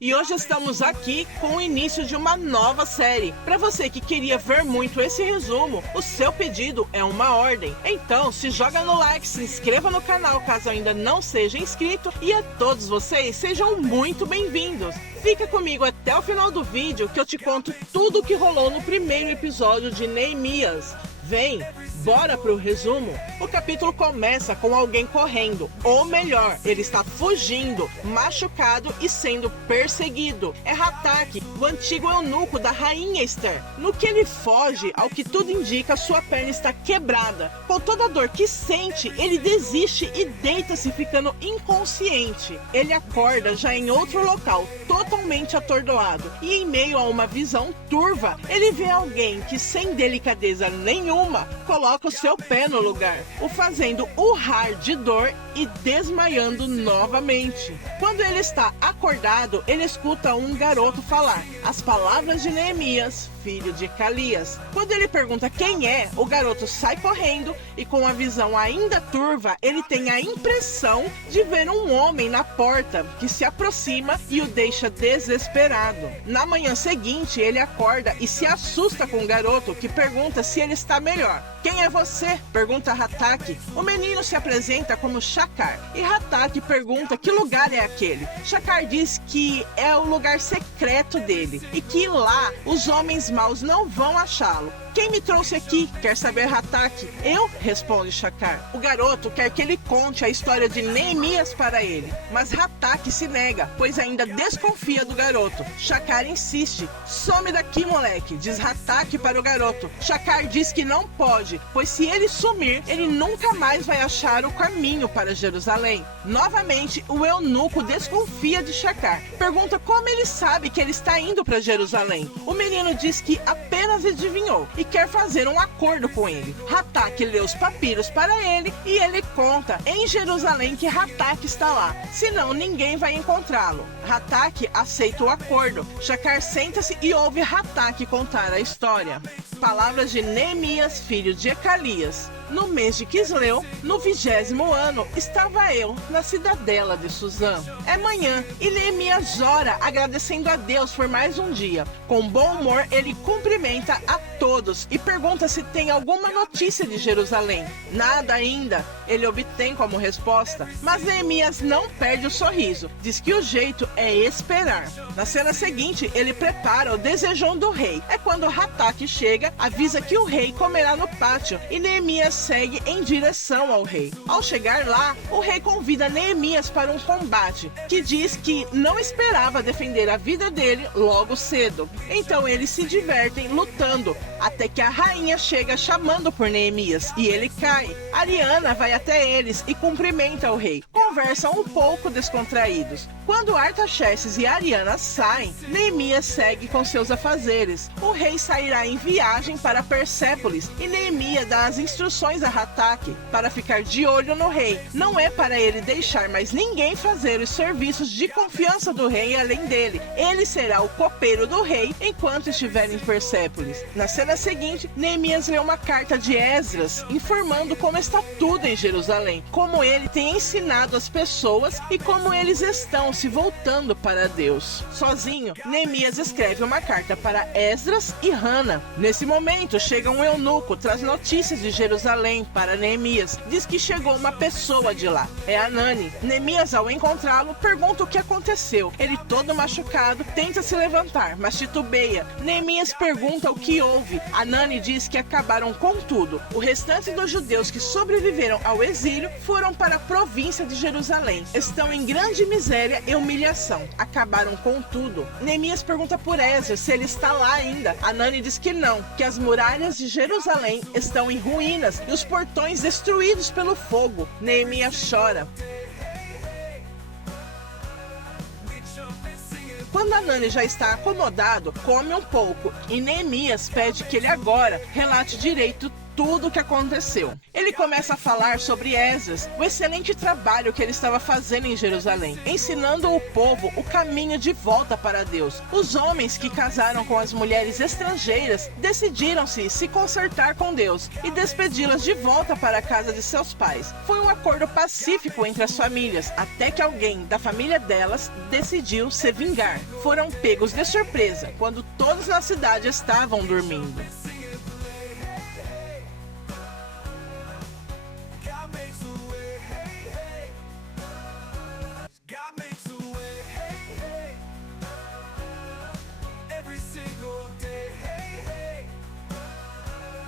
e hoje estamos aqui com o início de uma nova série. Para você que queria ver muito esse resumo, o seu pedido é uma ordem. Então se joga no like, se inscreva no canal caso ainda não seja inscrito e a todos vocês sejam muito bem-vindos. Fica comigo até o final do vídeo que eu te conto tudo o que rolou no primeiro episódio de Neemias. Vem, bora pro resumo? O capítulo começa com alguém correndo, ou melhor, ele está fugindo, machucado e sendo perseguido. É Hatak, o antigo eunuco da rainha Esther. No que ele foge, ao que tudo indica, sua perna está quebrada. Com toda a dor que sente, ele desiste e deita-se ficando inconsciente. Ele acorda já em outro local, totalmente atordoado, e em meio a uma visão turva, ele vê alguém que sem delicadeza nenhuma coloca o seu pé no lugar, o fazendo urrar de dor e desmaiando novamente. Quando ele está acordado, ele escuta um garoto falar as palavras de Neemias, filho de Ecalias. Quando ele pergunta quem é, o garoto sai correndo e com a visão ainda turva, ele tem a impressão de ver um homem na porta que se aproxima e o deixa desesperado. Na manhã seguinte, ele acorda e se assusta com o garoto que pergunta se ele está melhor. Quem é você? Pergunta Hatak. O menino se apresenta como Shakar e Hatak pergunta que lugar é aquele. Shakar diz que é o lugar secreto dele e que lá os homens maus não vão achá-lo. Quem me trouxe aqui? Quer saber, Hatak? Eu? Responde Shakar. O garoto quer que ele conte a história de Neemias para ele, mas Hatak se nega, pois ainda desconfia do garoto. Shakar insiste. Some daqui, moleque, diz Hatak para o garoto. Shakar diz que não pode, pois se ele sumir, ele nunca mais vai achar o caminho para Jerusalém. Novamente, o eunuco desconfia de Shakar. Pergunta como ele sabe que ele está indo para Jerusalém. O menino diz que apenas adivinhou e quer fazer um acordo com ele. Hatak lê os papiros para ele e ele conta em Jerusalém que Hatak está lá, senão ninguém vai encontrá-lo. Hatak aceita o acordo. Shakar senta-se e ouve Hatak contar a história. Palavras de Neemias, filho de Ecalias. No mês de Quisleu, no 20º ano, estava eu na cidadela de Suzã. É manhã e Neemias ora agradecendo a Deus por mais um dia. Com bom humor, ele cumprimenta a todos e pergunta se tem alguma notícia de Jerusalém. Nada ainda, ele obtém como resposta, mas Neemias não perde o sorriso. Diz que o jeito é esperar. Na cena seguinte, ele prepara o desejão do rei. É quando Hatak chega, avisa que o rei comerá no pátio e Neemias segue em direção ao rei. Ao chegar lá, o rei convida Neemias para um combate, que diz que não esperava defender a vida dele logo cedo. Então eles se divertem lutando, até que a rainha chega chamando por Neemias e ele cai. Ariana vai até eles e cumprimenta o rei. Conversam um pouco descontraídos. Quando Artaxerxes e Ariana saem, Neemias segue com seus afazeres. O rei sairá em viagem para Persépolis e Neemias dá as instruções a Hatak para ficar de olho no rei. Não é para ele deixar mais ninguém fazer os serviços de confiança do rei além dele. Ele será o copeiro do rei enquanto estiver em Persépolis. Na cena seguinte, Neemias lê uma carta de Esdras informando como está tudo em Jerusalém, como ele tem ensinado as pessoas e como eles estão se voltando para Deus. Sozinho, Neemias escreve uma carta para Esdras e Hana. Nesse momento, chega um eunuco, traz notícias de Jerusalém para Neemias. Diz que chegou uma pessoa de lá. É Hanani. Neemias, ao encontrá-lo, pergunta o que aconteceu. Ele, todo machucado, tenta se levantar, mas titubeia. Neemias pergunta o que houve. Hanani diz que acabaram com tudo. O restante dos judeus que sobreviveram ao exílio foram para a província de Jerusalém. Estão em grande miséria e humilhação. Acabaram com tudo. Neemias pergunta por Esdras se ele está lá ainda. Hanani diz que não, que as muralhas de Jerusalém estão em ruínas e os portões destruídos pelo fogo. Neemias chora. Quando Hanani já está acomodado, come um pouco e Neemias pede que ele agora relate direito tudo o que aconteceu. Ele começa a falar sobre Esdras, o excelente trabalho que ele estava fazendo em Jerusalém, ensinando o povo o caminho de volta para Deus. Os homens que casaram com as mulheres estrangeiras decidiram-se se consertar com Deus e despedi-las de volta para a casa de seus pais. Foi um acordo pacífico entre as famílias, até que alguém da família delas decidiu se vingar. Foram pegos de surpresa quando todos na cidade estavam dormindo.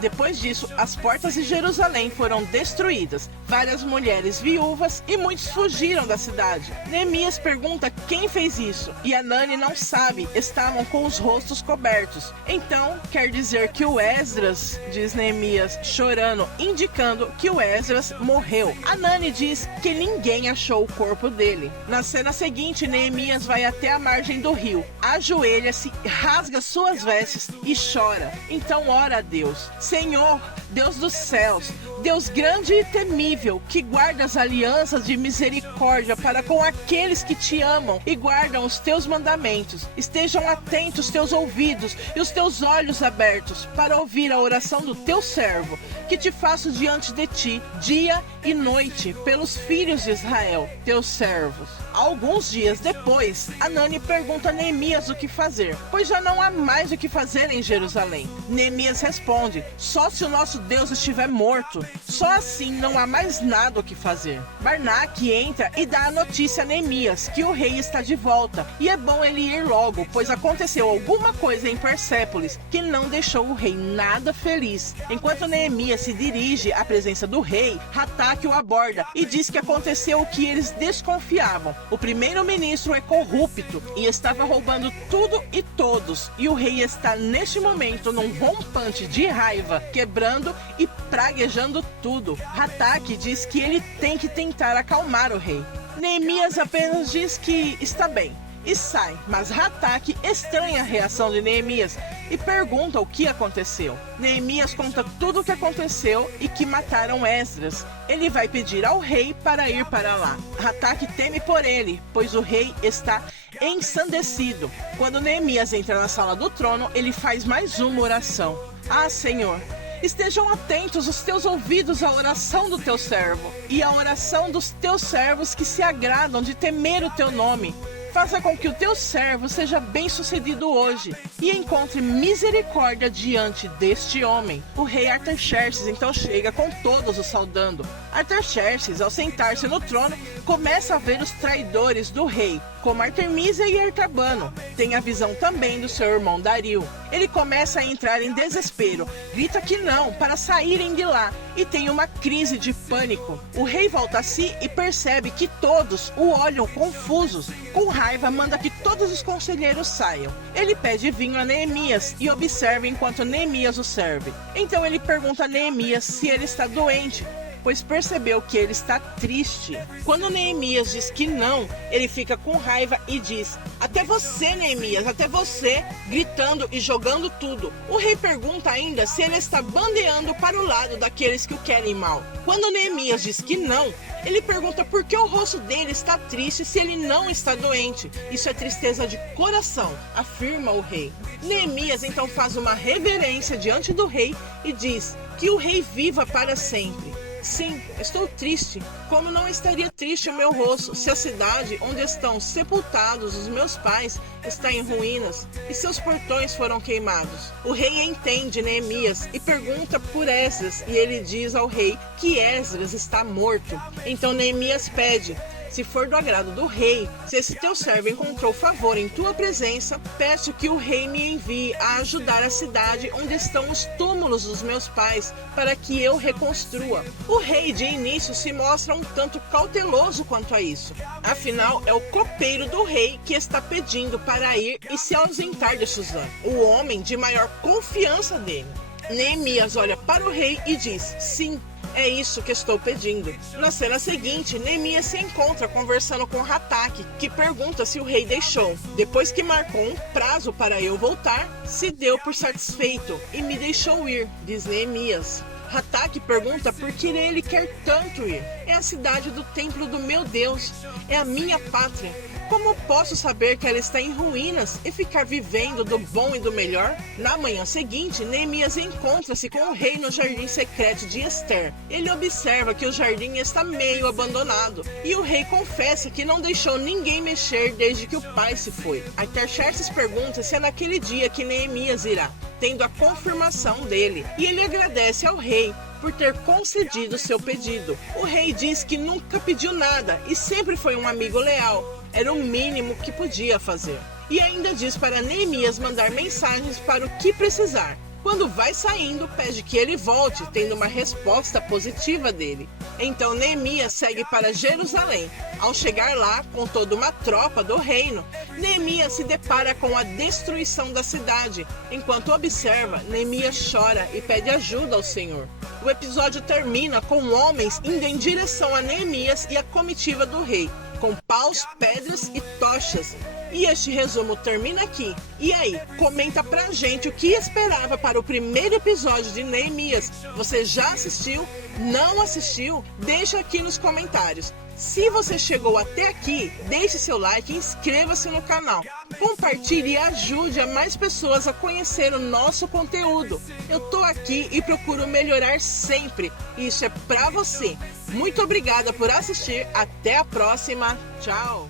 Depois disso, as portas de Jerusalém foram destruídas. Várias mulheres viúvas e muitos fugiram da cidade. Neemias pergunta quem fez isso, e Hanani não sabe, estavam com os rostos cobertos. Então, quer dizer que o Esdras, diz Neemias, chorando, indicando que o Esdras morreu. Hanani diz que ninguém achou o corpo dele. Na cena seguinte, Neemias vai até a margem do rio, ajoelha-se, rasga suas vestes e chora. Então ora a Deus. Senhor, Deus dos céus, Deus grande e temível, que guarda as alianças de misericórdia para com aqueles que te amam e guardam os teus mandamentos. Estejam atentos teus ouvidos e os teus olhos abertos para ouvir a oração do teu servo, que te faço diante de ti, dia e noite, pelos filhos de Israel, teus servos. Alguns dias depois, Hanani pergunta a Neemias o que fazer, pois já não há mais o que fazer em Jerusalém. Neemias responde: só se o nosso Deus estiver morto, só assim não há mais nada o que fazer. Barnaque entra e dá a notícia a Neemias que o rei está de volta, e é bom ele ir logo, pois aconteceu alguma coisa em Persépolis que não deixou o rei nada feliz. Enquanto Neemias se dirige à presença do rei, Rataque o aborda e diz que aconteceu o que eles desconfiavam. O primeiro-ministro é corrupto e estava roubando tudo e todos, e o rei está neste momento num rompante de raiva, quebrando e praguejando tudo. Rataque diz que ele tem que tentar acalmar o rei. Neemias apenas diz que está bem e sai, mas Rataque estranha a reação de Neemias e pergunta o que aconteceu. Neemias conta tudo o que aconteceu e que mataram Esdras. Ele vai pedir ao rei para ir para lá. Rataque teme por ele, pois o rei está ensandecido. Quando Neemias entra na sala do trono, ele faz mais uma oração. Ah, Senhor, estejam atentos os teus ouvidos à oração do teu servo e à oração dos teus servos que se agradam de temer o teu nome. Faça com que o teu servo seja bem-sucedido hoje e encontre misericórdia diante deste homem. O rei Artaxerxes então chega com todos os saudando. Artaxerxes, ao sentar-se no trono, começa a ver os traidores do rei, como Artemisa e Artabano. Tem a visão também do seu irmão Dario. Ele começa a entrar em desespero, grita que não para saírem de lá e tem uma crise de pânico. O rei volta a si e percebe que todos o olham confusos. Com raiva, manda que todos os conselheiros saiam. Ele pede vinho a Neemias e observa enquanto Neemias o serve. Então ele pergunta a Neemias se ele está doente, pois percebeu que ele está triste. Quando Neemias diz que não, ele fica com raiva e diz: até você, Neemias, até você, gritando e jogando tudo. O rei pergunta ainda se ele está bandeando para o lado daqueles que o querem mal. Quando Neemias diz que não, ele pergunta por que o rosto dele está triste se ele não está doente. Isso é tristeza de coração, afirma o rei. Neemias então faz uma reverência diante do rei e diz que o rei viva para sempre. Sim, estou triste. Como não estaria triste o meu rosto se a cidade onde estão sepultados os meus pais está em ruínas e seus portões foram queimados? O rei entende Neemias e pergunta por Esdras, e ele diz ao rei que Esdras está morto. Então Neemias pede: se for do agrado do rei, se esse teu servo encontrou favor em tua presença, peço que o rei me envie a ajudar a cidade onde estão os túmulos dos meus pais, para que eu reconstrua. O rei de início se mostra um tanto cauteloso quanto a isso. Afinal, é o copeiro do rei que está pedindo para ir e se ausentar de Suzã, o homem de maior confiança dele. Neemias olha para o rei e diz: sim, é isso que estou pedindo. Na cena seguinte, Neemias se encontra conversando com Rataque, que pergunta se o rei deixou. Depois que marcou um prazo para eu voltar, se deu por satisfeito e me deixou ir, diz Neemias. Hatak pergunta por que ele quer tanto ir. É a cidade do templo do meu Deus. É a minha pátria. Como posso saber que ela está em ruínas e ficar vivendo do bom e do melhor? Na manhã seguinte, Neemias encontra-se com o rei no jardim secreto de Ester. Ele observa que o jardim está meio abandonado e o rei confessa que não deixou ninguém mexer desde que o pai se foi. Artaxerxes pergunta se é naquele dia que Neemias irá, tendo a confirmação dele, e ele agradece ao rei por ter concedido seu pedido. O rei diz que nunca pediu nada e sempre foi um amigo leal. Era o mínimo que podia fazer. E ainda diz para Neemias mandar mensagens para o que precisar. Quando vai saindo, pede que ele volte, tendo uma resposta positiva dele. Então Neemias segue para Jerusalém. Ao chegar lá, com toda uma tropa do reino, Neemias se depara com a destruição da cidade. Enquanto observa, Neemias chora e pede ajuda ao Senhor. O episódio termina com homens indo em direção a Neemias e a comitiva do rei, com paus, pedras e tochas. E este resumo termina aqui. E aí, comenta pra gente o que esperava para o primeiro episódio de Neemias. Você já assistiu? Não assistiu? Deixa aqui nos comentários. Se você chegou até aqui, deixe seu like e inscreva-se no canal. Compartilhe e ajude a mais pessoas a conhecer o nosso conteúdo. Eu tô aqui e procuro melhorar sempre. Isso é pra você. Muito obrigada por assistir. Até a próxima. Tchau.